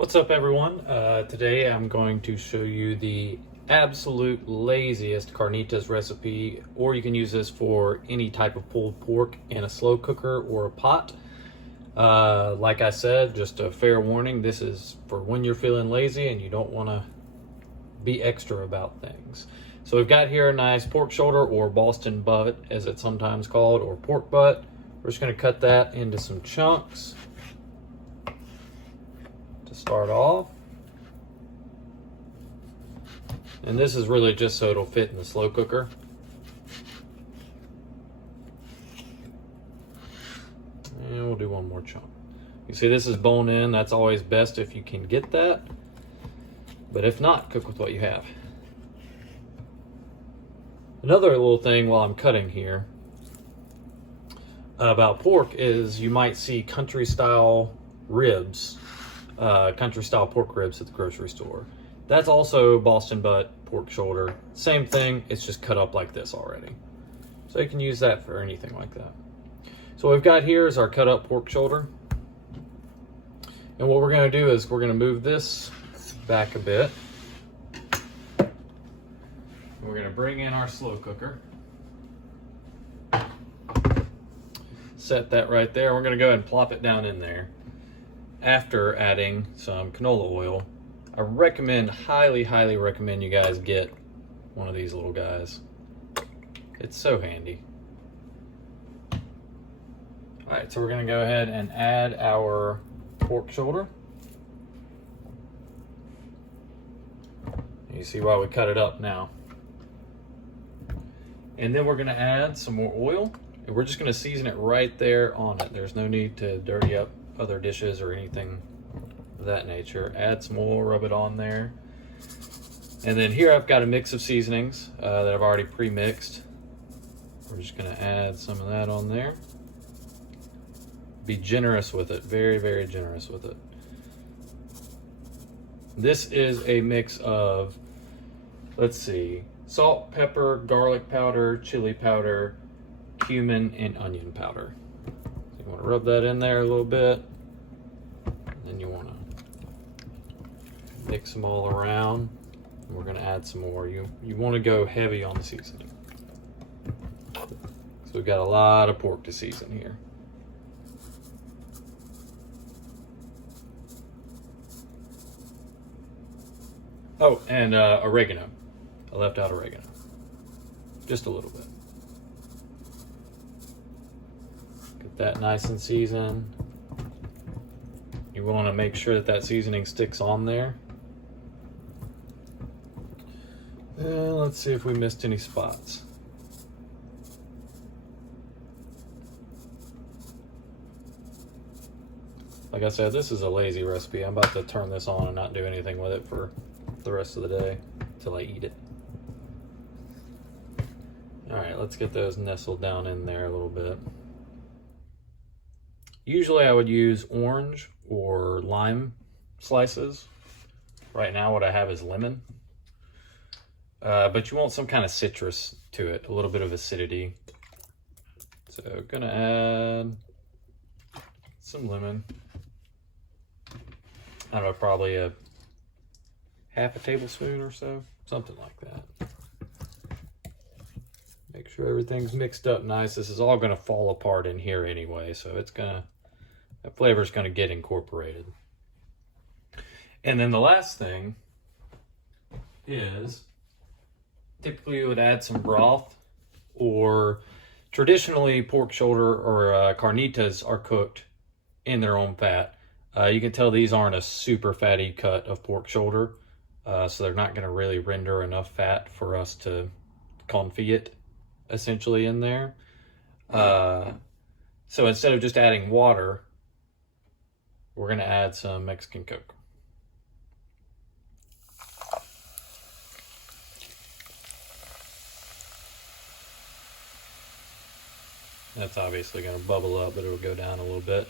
What's up, everyone? Today I'm going to show you the absolute laziest carnitas recipe, or you can use this for any type of pulled pork in a slow cooker or a pot. Like I said, just a fair warning, this is for when you're feeling lazy and you don't want to be extra about things. So we've got here a nice pork shoulder, or Boston butt as it's sometimes called, or pork butt. We're just going to cut that into some chunks to start off. And this is really just so it'll fit in the slow cooker. And we'll do one more chunk. You see this is bone in. That's always best if you can get that. But if not, cook with what you have. Another little thing while I'm cutting here about pork is you might see country style ribs, country style pork ribs at the grocery store. That's also Boston butt, pork shoulder. Same thing, it's just cut up like this already. So you can use that for anything like that. So what we've got here is our cut up pork shoulder. And what we're gonna do is we're gonna move this back a bit. We're gonna bring in our slow cooker. Set that right there. We're gonna go ahead and plop it down in there after adding some canola oil. I recommend, highly recommend you guys get one of these little guys. It's so handy. All right, so we're gonna go ahead and add our pork shoulder. You see why we cut it up now. And then we're gonna add some more oil, and we're just gonna season it right there on it. There's no need to dirty up other dishes or anything of that nature. Add some oil, rub it on there. And then here I've got a mix of seasonings that I've already pre-mixed. We're just gonna add some of that on there. Be generous with it, very generous with it. This is a mix of, let's see, salt, pepper, garlic powder, chili powder, cumin, and onion powder. So you want to rub that in there a little bit. And then you want to mix them all around. And we're going to add some more. You want to go heavy on the seasoning. So we've got a lot of pork to season here. Oh, and oregano. I left out oregano. Just a little bit. Get that nice and seasoned. You want to make sure that that seasoning sticks on there. And let's see if we missed any spots. Like I said, this is a lazy recipe. I'm about to turn this on and not do anything with it for the rest of the day till I eat it. All right, let's get those nestled down in there a little bit. Usually I would use orange or lime slices. Right now what I have is lemon. But you want some kind of citrus to it, a little bit of acidity. So gonna add some lemon. I don't know, probably a half a tablespoon or so, something like that. Make sure everything's mixed up nice. This is all gonna fall apart in here anyway, so it's gonna, that flavor's gonna get incorporated. And then the last thing is, typically you would add some broth, or traditionally pork shoulder or carnitas are cooked in their own fat. You can tell these aren't a super fatty cut of pork shoulder, so they're not gonna really render enough fat for us to confit it essentially in there. So instead of just adding water, we're gonna add some Mexican Coke. That's obviously gonna bubble up, but it'll go down a little bit.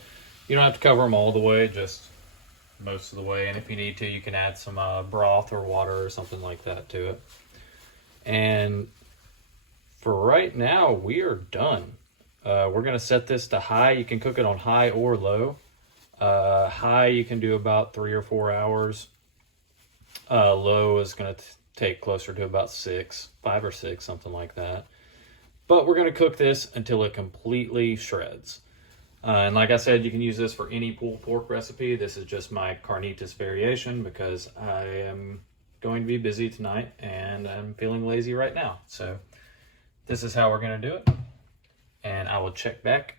You don't have to cover them all the way, just most of the way. And if you need to, you can add some broth or water or something like that to it. And for right now, we are done. We're gonna set this to high. You can cook it on high or low. High, you can do about 3 or 4 hours. Low is going to take closer to about 5 or 6, something like that. But we're going to cook this until it completely shreds. And like I said, you can use this for any pulled pork recipe. This is just my Carnitas variation because I am going to be busy tonight and I'm feeling lazy right now. So this is how we're going to do it. And I will check back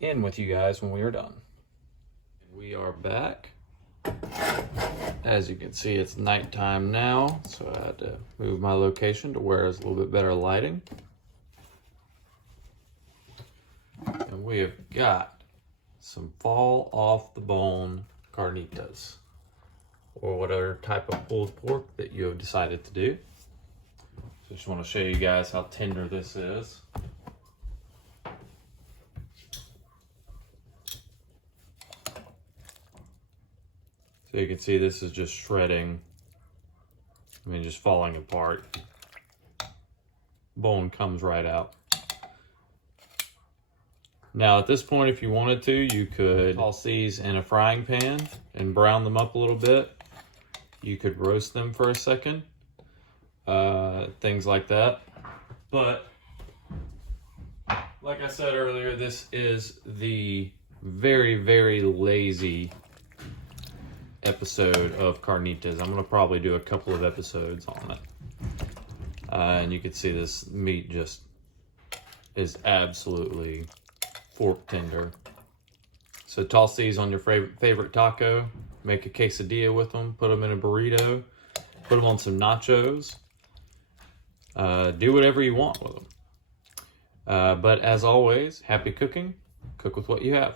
in with you guys when we are done. We are back. As you can see, it's nighttime now, so I had to move my location to where it's a little bit better lighting. And we have got some fall off the bone carnitas, or whatever type of pulled pork that you have decided to do. So just want to show you guys how tender this is. So you can see this is just shredding. I mean, just falling apart. Bone comes right out. Now at this point, if you wanted to, you could toss these in a frying pan and brown them up a little bit. You could roast them for a second. Things like that. But like I said earlier, this is the very, very lazy episode of carnitas. I'm gonna probably do a couple of episodes on it. And you can see this meat just is absolutely fork tender. So toss these on your favorite taco, make a quesadilla with them, put them in a burrito, put them on some nachos. Do whatever you want with them. But as always, happy cooking. Cook with what you have.